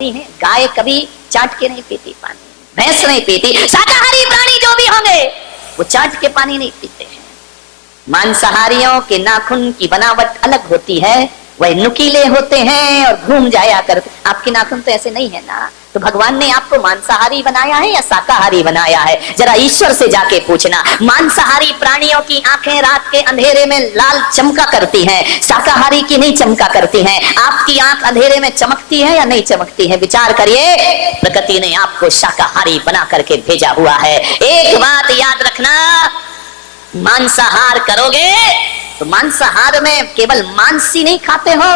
है। गाय कभी चाट के नहीं पीती पानी, भैंस नहीं पीती, शाकाहारी प्राणी जो भी होंगे वो चाट के पानी नहीं पीते हैं। मांसाहारियों के नाखून की बनावट अलग होती है, वह नुकीले होते हैं और घूम जाया करते। आपके नाखून तो ऐसे नहीं है ना, तो भगवान ने आपको मांसाहारी बनाया है या शाकाहारी बनाया है? जरा ईश्वर से जाके पूछना। मांसाहारी प्राणियों की आंखें रात के अंधेरे में लाल चमका करती हैं, शाकाहारी की नहीं चमका करती हैं। आपकी आंख अंधेरे में चमकती है या नहीं चमकती है? विचार करिए, प्रकृति ने आपको शाकाहारी बना करके भेजा हुआ है। एक बात याद रखना, मांसाहार करोगे तो मांसाहार में केवल मांस ही नहीं खाते हो,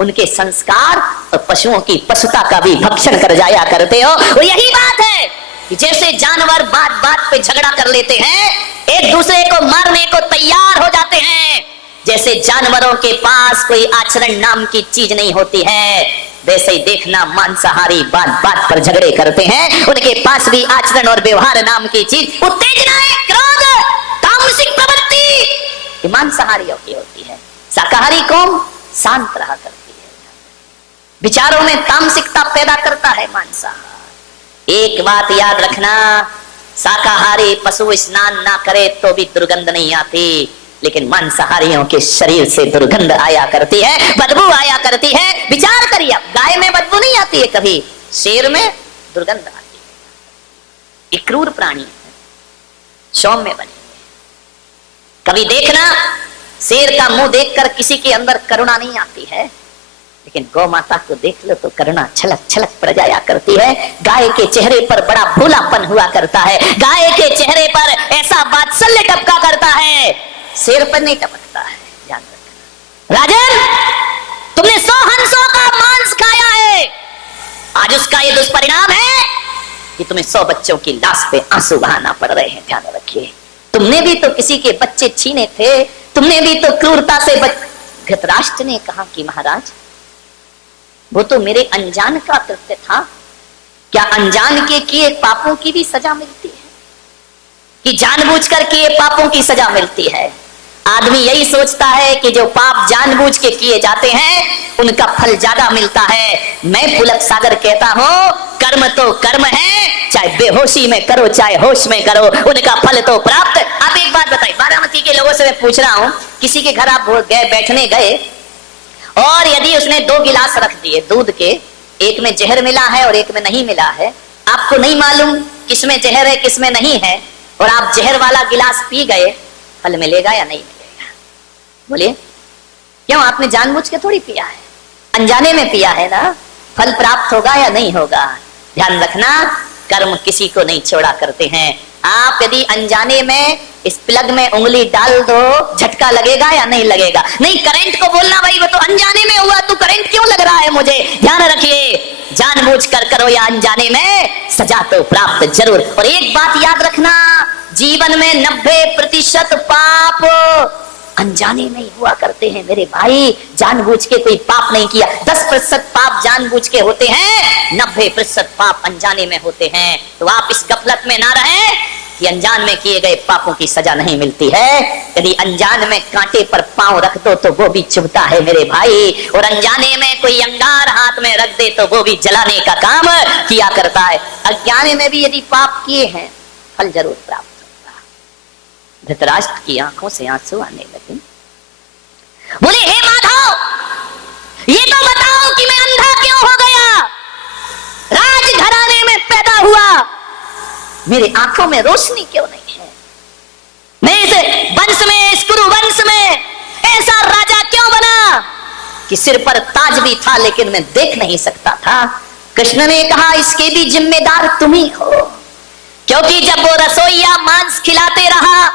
उनके संस्कार और पशुओं की पशुता का भी भक्षण कर जाया करते हो। वो यही बात है कि जैसे जानवर बात बात पे झगड़ा कर लेते हैं, एक दूसरे को मारने को तैयार हो जाते हैं, जैसे जानवरों के पास कोई आचरण नाम की चीज नहीं होती है, वैसे ही देखना मांसाहारी बात बात पर झगड़े करते हैं, उनके पास भी आचरण और व्यवहार नाम की चीज, उत्तेजनाएं, क्रोध, तामसिक प्रवृत्ति मांसाहारियों की होती है। शाकाहारी कौन? शांत रहा करती है, विचारों में तामसिकता पैदा करता है मांसाहार। एक बात याद रखना, शाकाहारी पशु स्नान ना करे तो भी दुर्गंध नहीं आती, लेकिन मांसाहारियों के शरीर से दुर्गंध आया करती है, बदबू आया करती है। विचार करिए, गाय में बदबू नहीं आती है कभी, शेर में दुर्गंध आती है। एक क्रूर प्राणी है, सौम्य बने। कभी देखना, शेर का मुंह देखकर किसी के अंदर करुणा नहीं आती है, लेकिन गौ माता को देख लो तो करुणा छलक छलक पड़ जाया करती है। गाय के चेहरे पर बड़ा भोलापन हुआ करता है, गाय के चेहरे पर ऐसा वात्सल्य टपका करता है, शेर पर नहीं टपकता है। ध्यान रखना। राजन, तुमने 100 हंसों का मांस खाया है, आज उसका ये दुष्परिणाम है कि तुम्हें 100 बच्चों की लाश पे आंसू बहाना पड़ रहे हैं। ध्यान रखिए, तुमने भी तो किसी के बच्चे छीने थे, तुमने भी तो क्रूरता से धृतराष्ट्र ने कहा कि महाराज वो तो मेरे अनजान का कृत्य था, क्या अनजान के किए पापों की भी सजा मिलती है कि जानबूझकर किए पापों की सजा मिलती है? आदमी यही सोचता है कि जो पाप जानबूझ के किए जाते हैं उनका फल ज्यादा मिलता है। मैं पुलक सागर कहता हूं, कर्म तो कर्म है, चाहे बेहोशी में करो चाहे होश में करो, उनका फल तो प्राप्त। आप एक बात बताइए, बारामती के लोगों से मैं पूछ रहा हूं, किसी के घर आप गए, बैठने गए और यदि उसने 2 गिलास रख दिए दूध के, एक में जहर मिला है और एक में नहीं मिला है, आपको नहीं मालूम किसमें जहर है किसमें नहीं है, और आप जहर वाला गिलास पी गए, फल मिलेगा या नहीं मिलेगा? बोलिए, क्यों? आपने जानबूझ के थोड़ी पिया है, अनजाने में पिया है ना, फल प्राप्त होगा या नहीं होगा? ध्यान रखना, कर्म किसी को नहीं छोड़ा करते हैं। आप यदि अनजाने में इस प्लग में उंगली डाल दो, झटका लगेगा या नहीं लगेगा? नहीं, करंट को बोलना भाई वो तो अनजाने में हुआ, तू करंट क्यों लग रहा है मुझे? ध्यान रखिए, जानबूझ कर करो या अनजाने में, सजा तो प्राप्त जरूर। और एक बात याद रखना, जीवन में 90% पाप अनजाने में ही हुआ करते हैं मेरे भाई, जानबूझ के कोई पाप नहीं किया। 10% पाप जानबूझ के होते हैं, 90% पाप अनजाने में होते हैं। तो आप इस गफलत में ना रहें कि अनजान में किए गए पापों की सजा नहीं मिलती है। यदि अनजान में कांटे पर पांव रख दो तो वो भी चुभता है मेरे भाई, और अनजाने में कोई अंगार हाथ में रख दे तो वो भी जलाने का काम किया करता है। अज्ञान में भी यदि पाप किए हैं, फल जरूर प्राप्त। धृतराष्ट्र की आंखों से आंसू आने लगे, बोले हे माधव, ये तो बताओ कि मैं अंधा क्यों हो गया? राजघराने में पैदा हुआ, मेरी आंखों में रोशनी क्यों नहीं है? मैं इस वंश में, इस कुरु वंश में ऐसा राजा क्यों बना कि सिर पर ताज भी था लेकिन मैं देख नहीं सकता था? कृष्ण ने कहा, इसके भी जिम्मेदार तुम ही हो, क्योंकि जब वो रसोइया मांस खिलाते रहा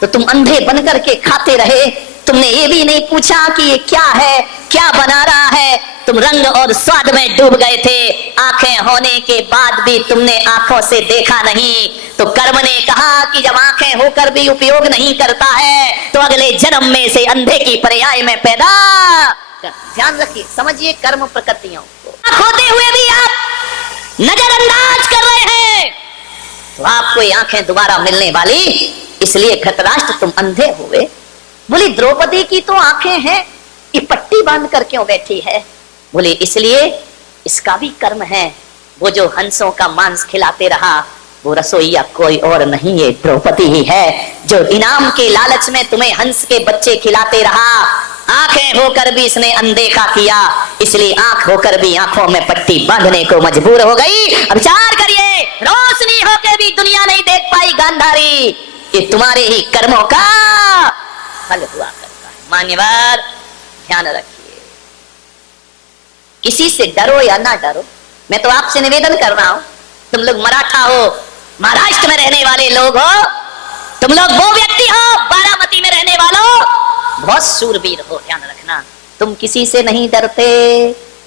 तो तुम अंधे बनकर के खाते रहे। तुमने ये भी नहीं पूछा कि ये क्या है, क्या बना रहा है, तुम रंग और स्वाद में डूब गए थे। आंखें होने के बाद भी तुमने आंखों से देखा नहीं, तो कर्म ने कहा कि जब आंखें होकर भी उपयोग नहीं करता है तो अगले जन्म में से अंधे की पर्याय में पैदा। ध्यान रखिए, समझिए कर्म प्रकृतियों को होते हुए भी आप नजरअंदाज कर रहे हैं तो आपको आंखें दोबारा मिलने वाली, इसलिए धृतराष्ट्र तुम अंधे हुए। बोली द्रौपदी की तो आंखें हैं, ये पट्टी बांध कर क्यों बैठी है? बोले इसलिए इसका भी कर्म है। वो जो हंसों का मांस खिलाते रहा, वो रसोईया कोई और नहीं, ये द्रौपदी ही है, जो इनाम के लालच में तुम्हें हंस के बच्चे खिलाते रहा। आंखें होकर भी इसने अनदेखा किया, इसलिए आंख होकर भी आंखों में पट्टी बांधने को मजबूर हो गई। अब विचार करिए, रोशनी होकर भी दुनिया नहीं देख पाई गांधारी, ये तुम्हारे ही कर्मों का फल हुआ करता है। मान्यवर ध्यान रखिए, किसी से डरो या ना डरो, मैं तो आपसे निवेदन कर रहा हूं, तुम लोग मराठा हो, महाराष्ट्र में रहने वाले लोग हो, तुम लोग वो व्यक्ति हो बारामती में रहने वालों, बहुत शूरवीर हो, ध्यान रखना, तुम किसी से नहीं डरते।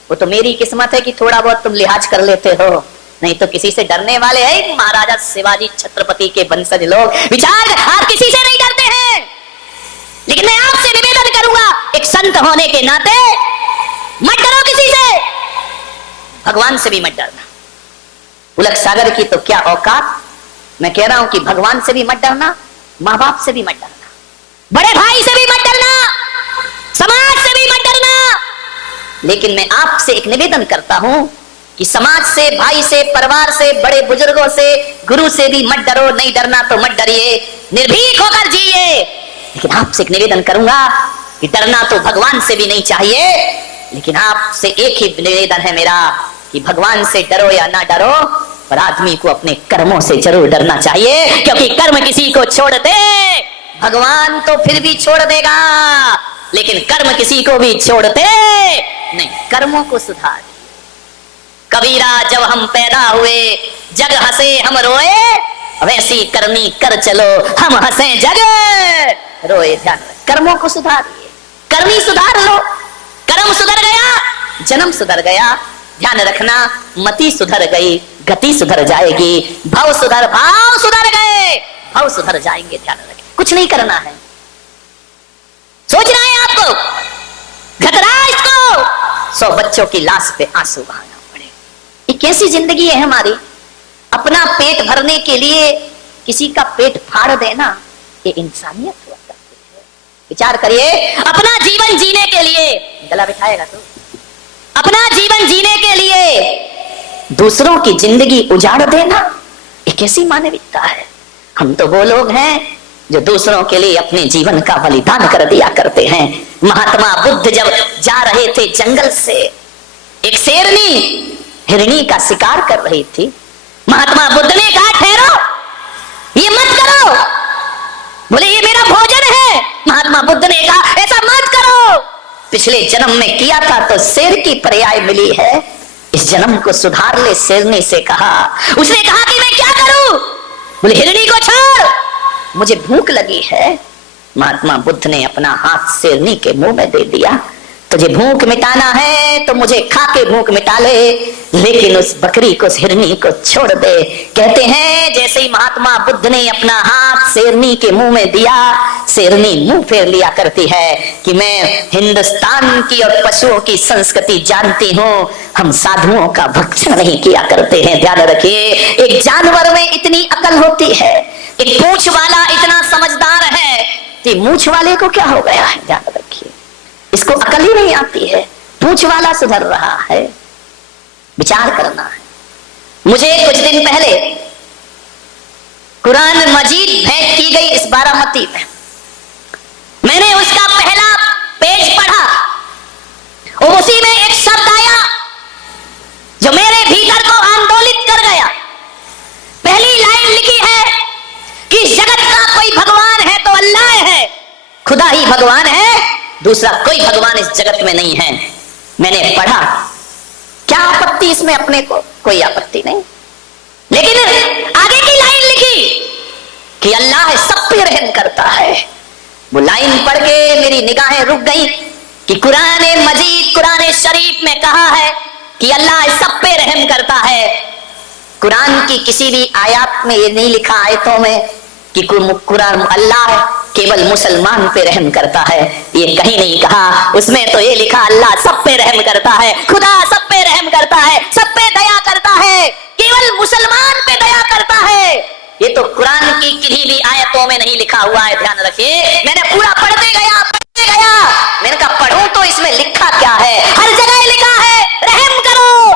वो तो मेरी किस्मत है कि थोड़ा बहुत तुम लिहाज कर लेते हो, नहीं तो किसी से डरने वाले हैं महाराजा शिवाजी छत्रपति के वंशज लोग। विचार, आप किसी से नहीं डरते हैं, लेकिन मैं आपसे निवेदन करूंगा, एक संत होने के नाते मत डरो किसी से, भगवान से भी मत डरना। उलक सागर की तो क्या औकात, मैं कह रहा हूं कि भगवान से भी मत डरना, मां बाप से भी मत डरना, बड़े भाई से भी मत डरना, समाज से भी मत डरना। लेकिन मैं आपसे एक निवेदन करता हूं कि समाज से, भाई से, परिवार से, बड़े बुजुर्गों से, गुरु से भी मत डरो। नहीं डरना तो मत डरिए, निर्भीक होकर जिए। लेकिन आपसे एक निवेदन करूंगा कि डरना तो भगवान से भी नहीं चाहिए, लेकिन आपसे एक ही निवेदन है मेरा कि भगवान से डरो या ना डरो, पर आदमी को अपने कर्मों से जरूर डरना चाहिए, क्योंकि कर्म किसी को छोड़ दे, भगवान तो फिर भी छोड़ देगा, लेकिन कर्म किसी को भी छोड़ते नहीं। कर्मों को सुधार। कबीरा, जब हम पैदा हुए जग हंसे हम रोए, वैसी करनी कर चलो हम हंसे जग रोए। ध्यान रख, कर्मों को सुधारिए, करनी सुधार लो, कर्म सुधर गया, जन्म सुधर गया। ध्यान रखना, मति सुधर गई, गति सुधर जाएगी, भाव सुधर गए, भाव सुधर जाएंगे। ध्यान रखें, कुछ नहीं करना है, सोचना है आपको, घटराज को 100 बच्चों की लाश पे आंसू बहाना पड़े। ये कैसी जिंदगी है हमारी? अपना पेट भरने के लिए किसी का पेट फाड़ देना, ये इंसानियत हुआ करती है। विचार करिए, अपना जीवन जीने के लिए, गला बिठाएगा तो, अपना जीवन जीने के लिए दूसरों की जिंदगी उजाड़ देना, ये कैसी मानविकता है? हम तो वो लोग हैं जो दूसरों के लिए अपने जीवन का बलिदान कर दिया करते हैं। महात्मा बुद्ध जब जा रहे थे जंगल से, एक शेरनी हिरनी का शिकार कर रही थी। महात्मा बुद्ध ने कहा, ठहरो, ये मत करो। बोले, ये मेरा भोजन है। महात्मा बुद्ध ने कहा, ऐसा मत करो, पिछले जन्म में किया था तो शेर की पर्याय मिली है, इस जन्म को सुधार ले। शेरनी से कहा, उसने कहा कि मैं क्या करूं? बोले, हिरनी को छोड़, मुझे भूख लगी है। महात्मा बुद्ध ने अपना हाथ शेरनी के मुंह में दे दिया, तुझे भूख मिटाना है तो मुझे खा के भूख मिटा ले, लेकिन उस बकरी को, उस हिरनी को छोड़ दे। कहते हैं जैसे ही महात्मा बुद्ध ने अपना हाथ शेरनी के मुंह में दिया, शेरनी मुंह फेर लिया करती है कि मैं हिंदुस्तान की और पशुओं की संस्कृति जानती हूँ, हम साधुओं का भक्षण नहीं किया करते हैं। ध्यान रखिए, एक जानवर में इतनी अकल होती है, एक पूंछ वाला इतना समझदार है कि मूंछ वाले को क्या हो गया है? ध्यान रखिए, इसको अकल ही नहीं आती है, पूंछ वाला सुधर रहा है। विचार करना है। मुझे कुछ दिन पहले कुरान मजीद भेंट की गई इस बारामती में, मैंने उसका पहला पेज पढ़ा और उसी में एक शब्द आया जो मेरे भीतर को आंदोलित कर गया। पहली लाइन लिखी है कि इस जगत का कोई भगवान है तो अल्लाह है, खुदा ही भगवान है, दूसरा कोई भगवान इस जगत में नहीं है। मैंने पढ़ा, क्या आपत्ति इसमें? अपने को कोई आपत्ति नहीं, लेकिन आगे की लाइन लिखी कि अल्लाह सब पे रहम करता है। वो लाइन पढ़ के मेरी निगाहें रुक गई कि कुरान मजीद, कुरान शरीफ में कहा है कि अल्लाह सब पे रहम करता है। कुरान की किसी भी आयत में ये नहीं लिखा, आयतों में, कि कुरान अल्लाह केवल मुसलमान पे रहम करता है, ये कहीं नहीं कहा। उसमें तो ये लिखा अल्लाह सब पे रहम करता है, खुदा सब पे रहम करता है, सब पे दया करता है, केवल मुसलमान पे दया करता है। ये तो कुरान की किन्हीं भी आयतों में नहीं लिखा हुआ है। ध्यान रखिए, मैंने पूरा पढ़ते गया, मैंने कहा पढ़ूं तो इसमें लिखा क्या है? हर जगह लिखा है रहम करो,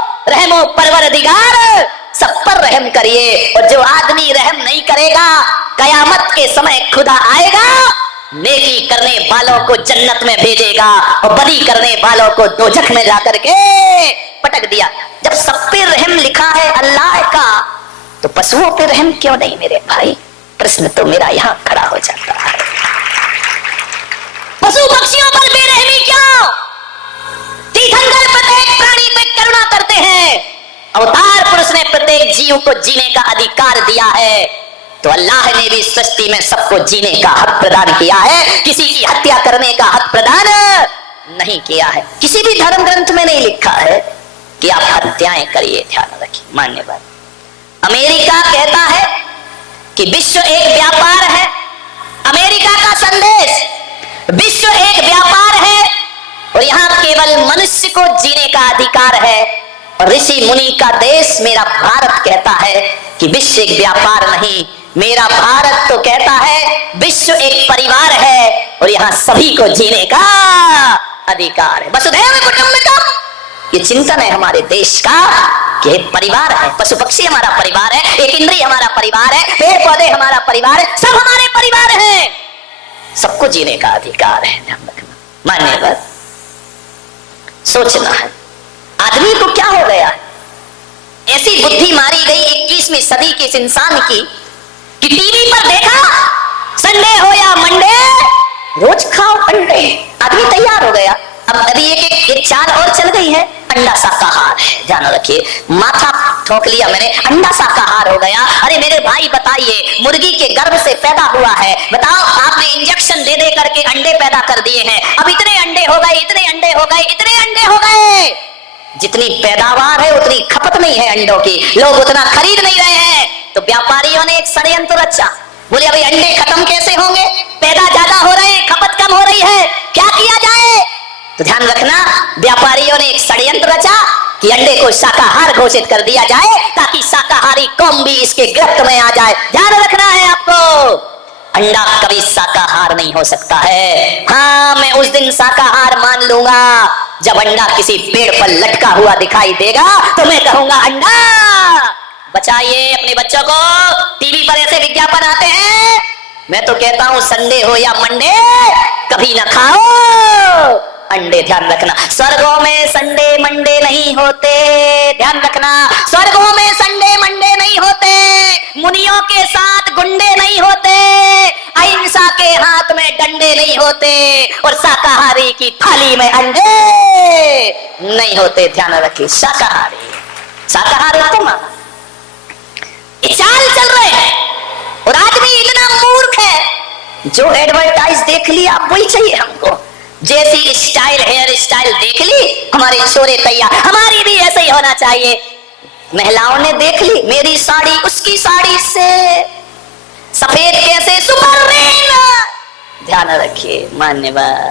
परवरदिगार सब पर रहम करिए। और जो आदमी रहम नहीं करेगा, कयामत के समय खुदा आएगा, नेकी करने वालों को जन्नत में भेजेगा और बदी करने वालों को दोजख में जाकर के पटक दिया। जब सब पे रहम लिखा है अल्लाह का, तो पशुओं पे रहम क्यों नहीं मेरे भाई? प्रश्न तो मेरा यहां खड़ा हो जाता है। पशु पक्षियों पर बेरहमी क्यों? तीर्थंकर प्रत्येक प्राणी पे करुणा करते हैं। अवतार पुरुष ने प्रत्येक जीव को जीने का अधिकार दिया है, तो अल्लाह ने भी सृष्टि में सबको जीने का हक प्रदान किया है। किसी की हत्या करने का हक प्रदान नहीं किया है। किसी भी धर्म ग्रंथ में नहीं लिखा है कि आप हत्याएं करिए। ध्यान रखिए मान्यवर। अमेरिका कहता है कि विश्व एक व्यापार है। अमेरिका का संदेश, विश्व एक व्यापार है और यहाँ केवल मनुष्य को जीने का अधिकार है। और ऋषि मुनि का देश मेरा भारत कहता है कि विश्व एक व्यापार नहीं, मेरा भारत तो कहता है विश्व एक परिवार है और यहाँ सभी को जीने का अधिकार है। वसुधैव कुटुंबकम, ये चिंतन है हमारे देश का कि एक परिवार है। पशु पक्षी हमारा परिवार है, एक इंद्रिय हमारा परिवार है, पेड़ पौधे हमारा परिवार है, सब हमारे परिवार हैं। सबको जीने का अधिकार है। ध्यान रखना मान्यवर। सोचना है आदमी को क्या हो गया है? ऐसी बुद्धि मारी गई 21वीं सदी के इस इंसान की कि टीवी पर देखा संडे हो या मंडे, रोज खाओ अंडे। आदमी तैयार हो गया। अब अभी एक चाल और चल गई है, अंडा शाकाहार है। ध्यान रखिए, माथा ठोक लिया मैंने, अंडा शाकाहार हो गया। अरे मेरे भाई बताइए, मुर्गी के गर्भ से पैदा हुआ है, बताओ आपने इंजेक्शन दे दे करके अंडे पैदा कर दिए हैं। अब इतने अंडे हो गए, इतने अंडे हो गए, इतने अंडे हो गए। जितनी पैदावार है उतनी खपत नहीं है अंडों की, लोग उतना खरीद नहीं रहे हैं। तो व्यापारियों ने एक षड्यंत्र रचा। बोले अभी अंडे खत्म कैसे होंगे? पैदा ज्यादा हो रहे हैं, खपत कम हो रही है, क्या किया जाए? तो ध्यान रखना, व्यापारियों ने एक षड्यंत्र रचा कि अंडे को शाकाहार घोषित कर दिया जाए ताकि शाकाहारी कौम भी इसके गिरफ्त में आ जाए। ध्यान रखना है आपको, अंडा कभी शाकाहार नहीं हो सकता है। हाँ, मैं उस दिन शाकाहार मान लूंगा जब अंडा किसी पेड़ पर लटका हुआ दिखाई देगा, तो मैं कहूंगा अंडा बचाइए अपने बच्चों को। टीवी पर ऐसे विज्ञापन आते हैं, मैं तो कहता हूं संडे हो या मंडे कभी ना खाओ अंडे। ध्यान रखना, स्वर्गों में संडे मंडे नहीं होते। ध्यान रखना, स्वर्गों में संडे मंडे नहीं होते, मुनियों के साथ गुंडे नहीं होते, अहिंसा के हाथ में डंडे नहीं होते और शाकाहारी की थाली में अंडे नहीं होते। ध्यान रखिए, शाकाहारी उत्तम चाल चल रहे हैं। और आदमी इतना मूर्ख है, जो एडवर्टाइज देख लिया वही चाहिए हमको। जैसी स्टाइल, हेयर स्टाइल देख ली, हमारे छोरे तैयार, हमारी भी ऐसे ही होना चाहिए। महिलाओं ने देख ली, मेरी साड़ी उसकी साड़ी से सफेद कैसे, सुपर रेन। ध्यान रखिए मान्यवर।